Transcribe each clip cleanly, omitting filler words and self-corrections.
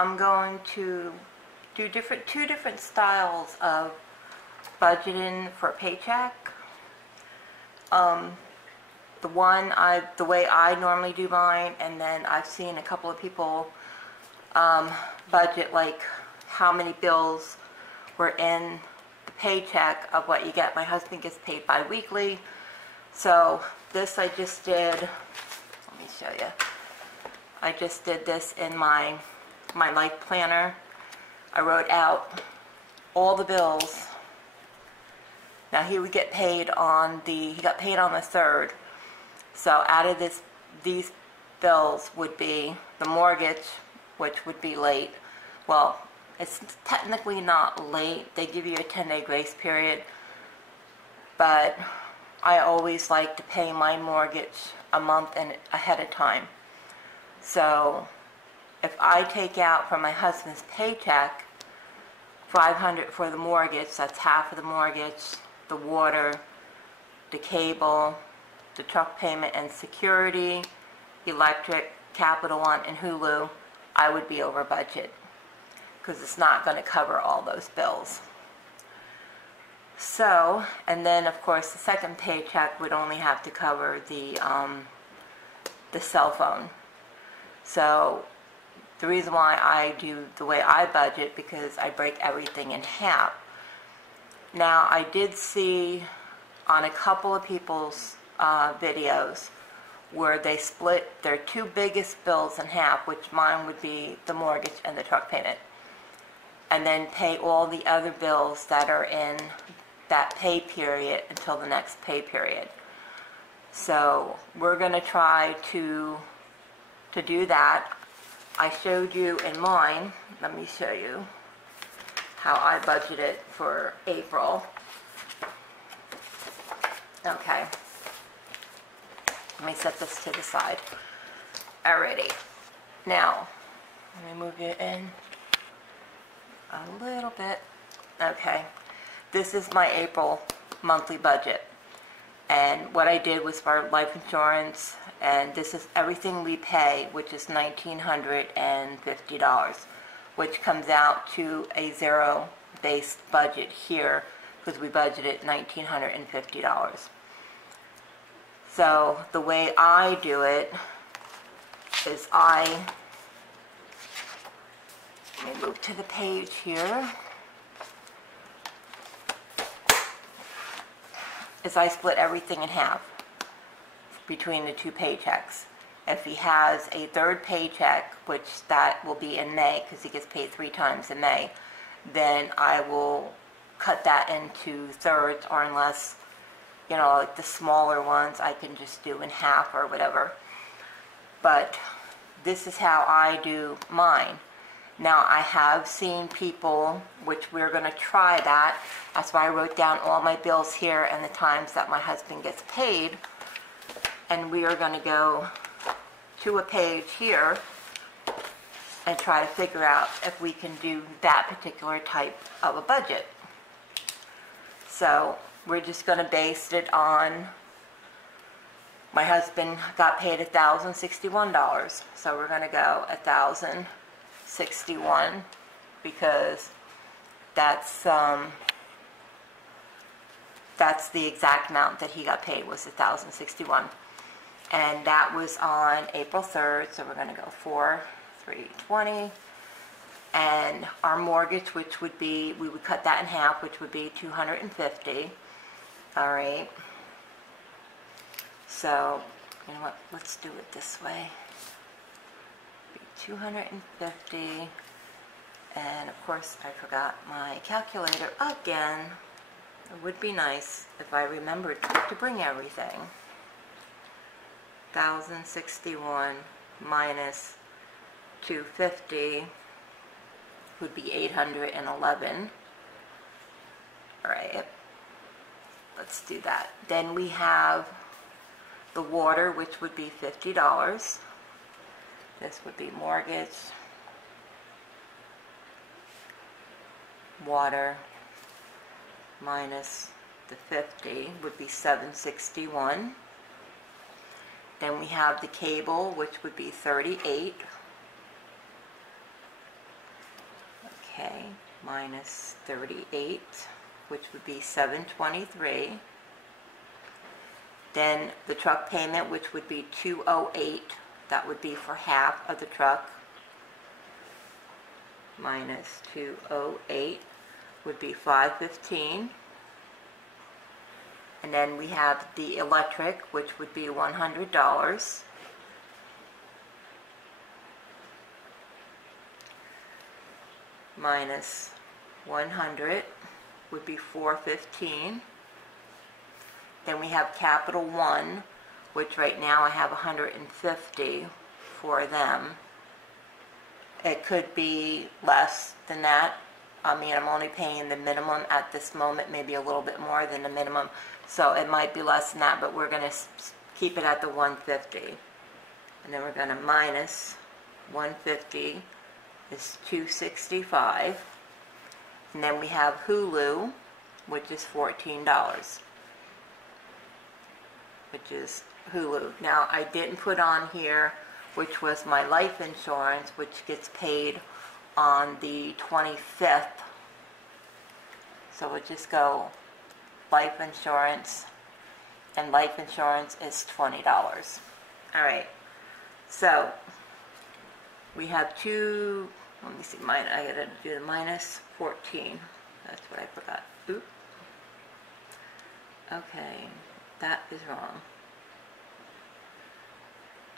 I'm going to do two different styles of budgeting for a paycheck. The way I normally do mine, and then I've seen a couple of people budget like how many bills were in the paycheck of what you get. My husband gets paid bi-weekly, so this I just did. Let me show you. I just did this in my life planner. I wrote out all the bills. Now he would get paid on he got paid on the 3rd. So out of these bills would be the mortgage, which would be late. Well, it's technically not late. They give you a 10-day grace period. But I always like to pay my mortgage a month ahead of time. So if I take out from my husband's paycheck $500 for the mortgage, that's half of the mortgage, the water, the cable, the truck payment and security, electric, Capital One, and Hulu, I would be over budget because it's not going to cover all those bills. So, and then of course the second paycheck would only have to cover the cell phone. So the reason why I do the way I budget, because I break everything in half. Now I did see on a couple of people's videos where they split their two biggest bills in half, which mine would be the mortgage and the truck payment, and then pay all the other bills that are in that pay period until the next pay period. So we're going to try to do that. I showed you in mine. Let me show you how I budgeted for April. Okay. Let me set this to the side. Alrighty. Now, let me move it in a little bit. Okay. This is my April monthly budget. And what I did was for life insurance, and this is everything we pay, which is $1,950, which comes out to a zero-based budget here because we budgeted $1,950. So the way I do it is let me move to the page here, is I split everything in half between the two paychecks. If he has a third paycheck, which that will be in May because he gets paid 3 times in May, then I will cut that into thirds, or unless, you know, like the smaller ones I can just do in half or whatever. But this is how I do mine. Now I have seen people, which we're going to try that. That's why I wrote down all my bills here and the times that my husband gets paid. And we are going to go to a page here and try to figure out if we can do that particular type of a budget. So we're just going to base it on, my husband got paid $1,061, so we're going to go $1,061 because that's the exact amount that he got paid, was $1,061, and that was on April 3rd. So we're going to go 4,320. And our mortgage, which would be, we would cut that in half, which would be $250. All right. So, you know what? Let's do it this way. Be $250. And of course, I forgot my calculator again. It would be nice if I remembered to bring everything. 1,061 minus 250 would be 811. All right, let's do that. Then we have the water, which would be $50. This would be mortgage, water minus the 50 would be $761. Then we have the cable, which would be $38. Okay, minus 38, which would be 723. Then the truck payment, which would be 208, that would be for half of the truck. Minus 208 would be 515. And then we have the electric, which would be $100. Minus 100 would be 415. Then we have Capital One, which right now I have 150 for them. It could be less than that. I mean, I'm only paying the minimum at this moment, maybe a little bit more than the minimum. So it might be less than that, but we're going to keep it at the 150. And then we're going to minus 150 is 265. And then we have Hulu, which is $14. Which is Hulu. Now, I didn't put on here which was my life insurance, which gets paid on the 25th. So we'll just go life insurance, and life insurance is $20. All right, so we have two, let me see, I gotta do the minus 14. That's what I forgot. Oop. Okay, that is wrong.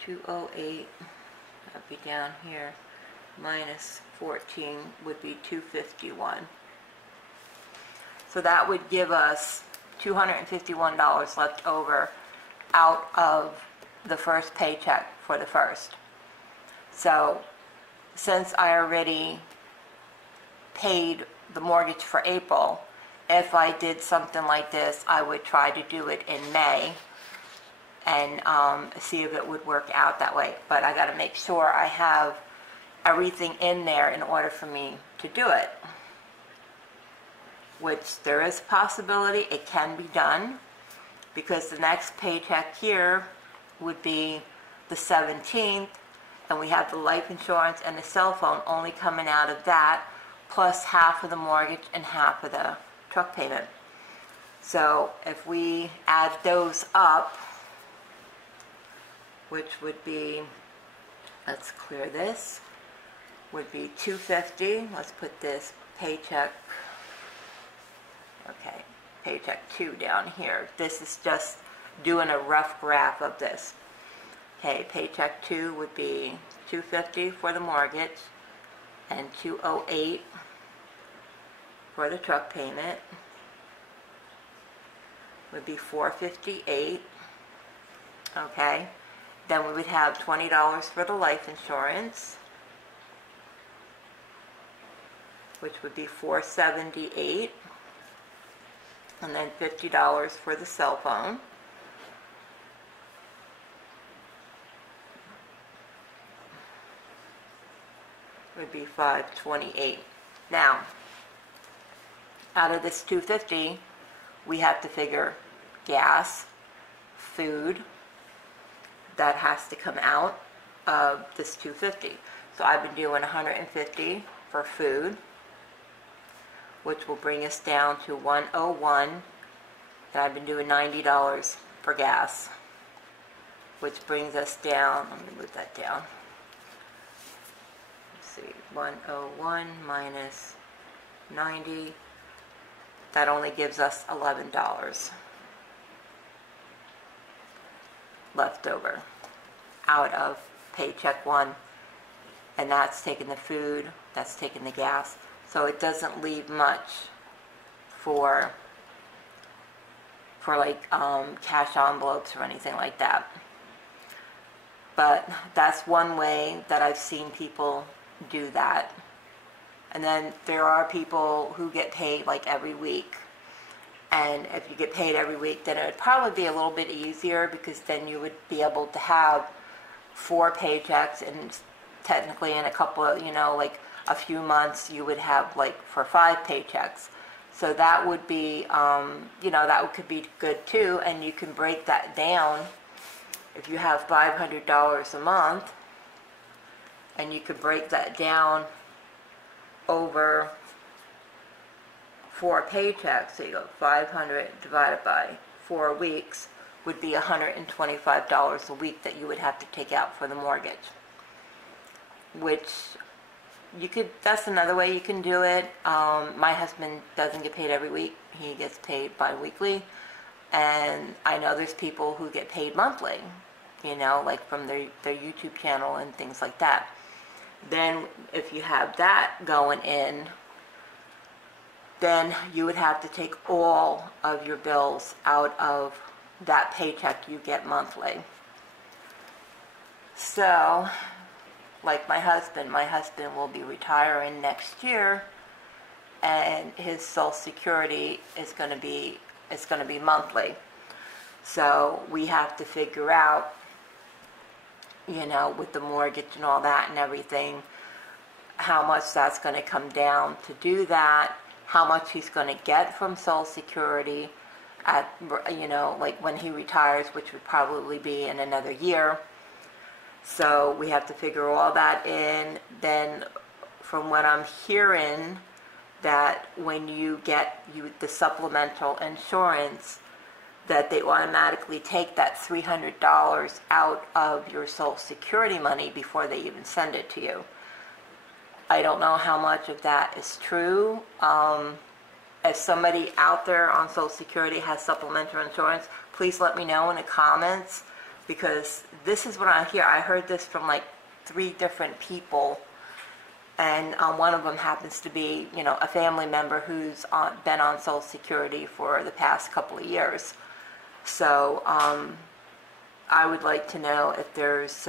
208, that'll be down here, minus 14 would be 251. So that would give us $251 left over out of the first paycheck for the first. So since I already paid the mortgage for April, if I did something like this, I would try to do it in May and see if it would work out that way. But I got to make sure I have everything in there in order for me to do it. Which there is a possibility it can be done, because the next paycheck here would be the 17th, and we have the life insurance and the cell phone only coming out of that, plus half of the mortgage and half of the truck payment. So if we add those up, which would be, let's clear this, would be 250. Let's put this paycheck, okay, paycheck 2 down here. This is just doing a rough graph of this. Okay, paycheck 2 would be 250 for the mortgage and 208 for the truck payment. Would be 458. Okay. Then we would have $20 for the life insurance, which would be $478, and then $50 for the cell phone. Would be $528. Now, out of this $250, we have to figure gas, food. That has to come out of this $250. So I've been doing $150 for food, which will bring us down to $101, and I've been doing $90 for gas, which brings us down, let me move that down. Let's see, 101 minus 90, that only gives us $11 left over out of paycheck 1, and that's taking the food, that's taking the gas, so it doesn't leave much for like cash envelopes or anything like that. But that's one way that I've seen people do that. And then there are people who get paid like every week. And if you get paid every week, then it would probably be a little bit easier, because then you would be able to have 4 paychecks, and technically in a couple of, like a few months, you would have like for 5 paychecks. So that would be, that could be good too, and you can break that down. If you have $500 a month, and you could break that down over 4 paychecks, so you go 500 divided by 4 weeks, would be $125 a week that you would have to take out for the mortgage. Which you could, that's another way you can do it. My husband doesn't get paid every week. He gets paid bi-weekly. And I know there's people who get paid monthly, you know, like from their YouTube channel and things like that. Then if you have that going in, then you would have to take all of your bills out of that paycheck you get monthly. So, like my husband will be retiring next year, and his Social Security is going to be monthly. So we have to figure out, you know, with the mortgage and all that and everything, how much that's going to come down to do that, how much he's going to get from Social Security at, you know, like when he retires, which would probably be in another year. So we have to figure all that in. Then from what I'm hearing, that when you get the supplemental insurance, that they automatically take that $300 out of your Social Security money before they even send it to you. I don't know how much of that is true. If somebody out there on Social Security has supplemental insurance, please let me know in the comments, because this is what I hear. I heard this from like 3 different people, and one of them happens to be, you know, a family member who's been on Social Security for the past couple of years. So I would like to know if there's,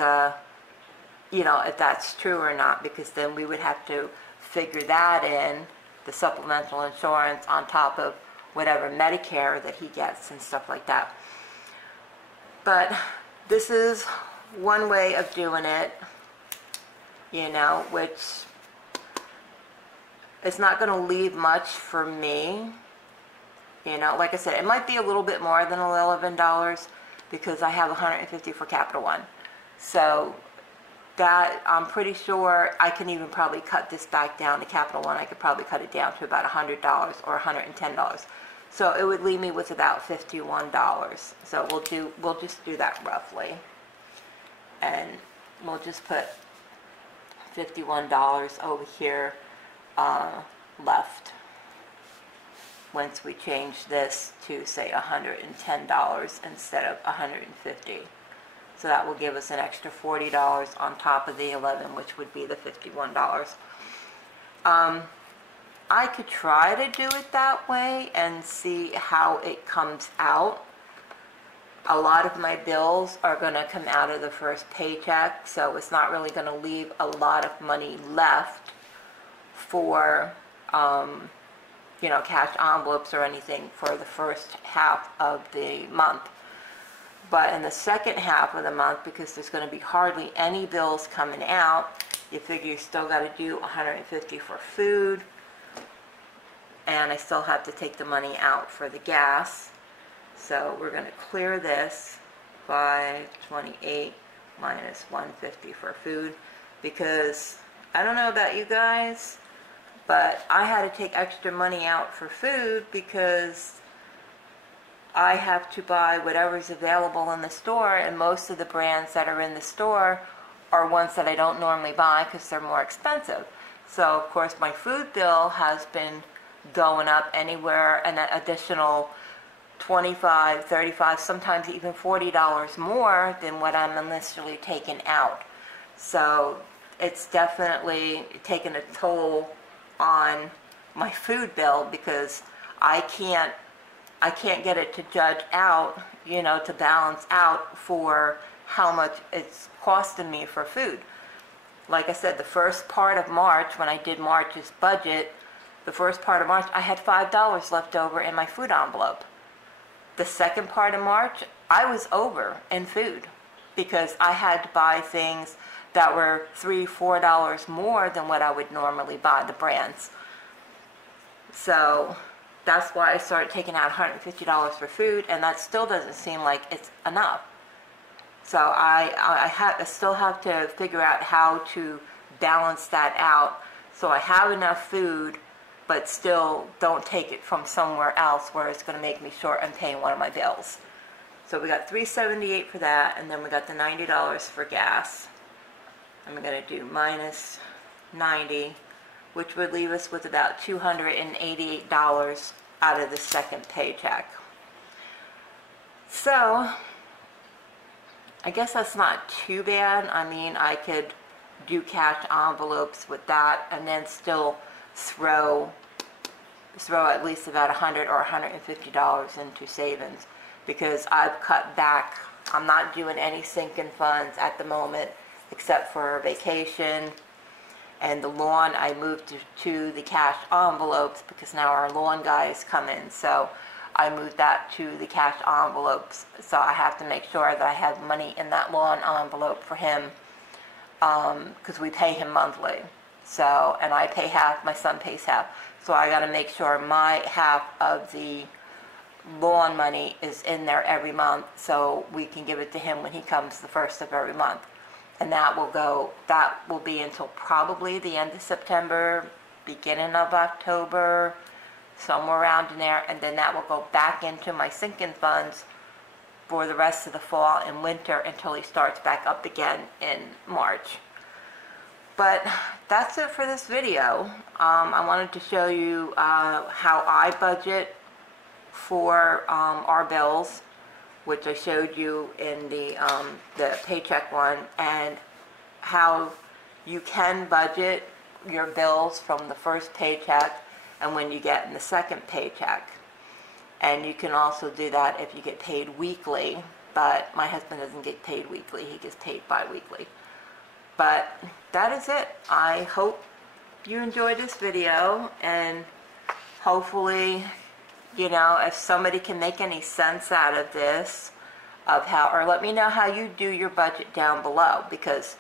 you know, if that's true or not, because then we would have to figure that in, the supplemental insurance on top of whatever Medicare that he gets and stuff like that. But this is one way of doing it, you know, which is not going to leave much for me. You know, like I said, it might be a little bit more than $11 because I have $150 for Capital One. So that, I'm pretty sure I can even probably cut this back down to Capital One. I could probably cut it down to about $100 or $110. So it would leave me with about $51. So we'll just do that roughly. And we'll just put $51 over here left once we change this to, say, $110 instead of $150. So that will give us an extra $40 on top of the $11, which would be the $51. I could try to do it that way and see how it comes out. A lot of my bills are going to come out of the first paycheck, so it's not really going to leave a lot of money left for, you know, cash envelopes or anything for the first half of the month. But in the second half of the month, because there's going to be hardly any bills coming out, you figure you still got to do $150 for food, and I still have to take the money out for the gas. So we're going to clear this by 28 minus 150 for food, because I don't know about you guys, but I had to take extra money out for food because I have to buy whatever's available in the store, and most of the brands that are in the store are ones that I don't normally buy because they're more expensive. So of course my food bill has been going up anywhere an additional $25, $35, sometimes even $40 more than what I'm initially taking out. So it's definitely taken a toll on my food bill, because I can't get it to judge out, you know, to balance out for how much it's costing me for food. Like I said, the first part of March, when I did March's budget, the first part of March, I had $5 left over in my food envelope. The second part of March, I was over in food because I had to buy things that were $3, $4 more than what I would normally buy, the brands. So that's why I started taking out $150 for food, and that still doesn't seem like it's enough. So I still have to figure out how to balance that out so I have enough food, but still don't take it from somewhere else where it's going to make me short on paying one of my bills. So we got $3.78 for that, and then we got the $90 for gas. And we're going to do minus 90, which would leave us with about $288 out of the second paycheck. So I guess that's not too bad. I mean, I could do cash envelopes with that and then still throw at least about $100 or $150 into savings, because I've cut back. I'm not doing any sinking funds at the moment except for vacation, and the lawn I moved to the cash envelopes because now our lawn guy is coming, so I moved that to the cash envelopes. So I have to make sure that I have money in that lawn envelope for him, because we pay him monthly. So, and I pay half, my son pays half. So I got to make sure my half of the lawn money is in there every month, so we can give it to him when he comes the first of every month. And that will be until probably the end of September, beginning of October, somewhere around in there, and then that will go back into my sinking funds for the rest of the fall and winter until he starts back up again in March. But that's it for this video. I wanted to show you how I budget for our bills, which I showed you in the paycheck one, and how you can budget your bills from the first paycheck and when you get in the second paycheck. And you can also do that if you get paid weekly, but my husband doesn't get paid weekly, he gets paid bi-weekly. But that is it. I hope you enjoyed this video, and hopefully, you know, if somebody can make any sense out of this, of how, or let me know how you do your budget down below, because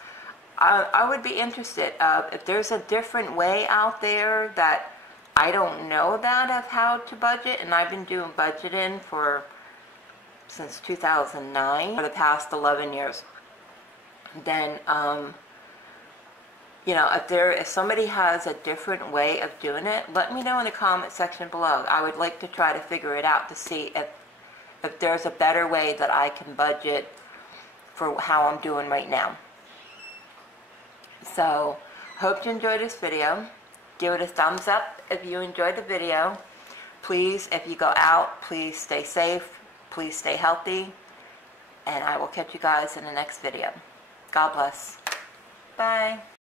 I would be interested if there's a different way out there that I don't know that of how to budget, and I've been doing budgeting since 2009 for the past 11 years. Then you know, if somebody has a different way of doing it, let me know in the comment section below. I would like to try to figure it out to see if there's a better way that I can budget for how I'm doing right now. So, hope you enjoyed this video. Give it a thumbs up if you enjoyed the video. Please, if you go out, please stay safe, please stay healthy, and I will catch you guys in the next video. God bless. Bye.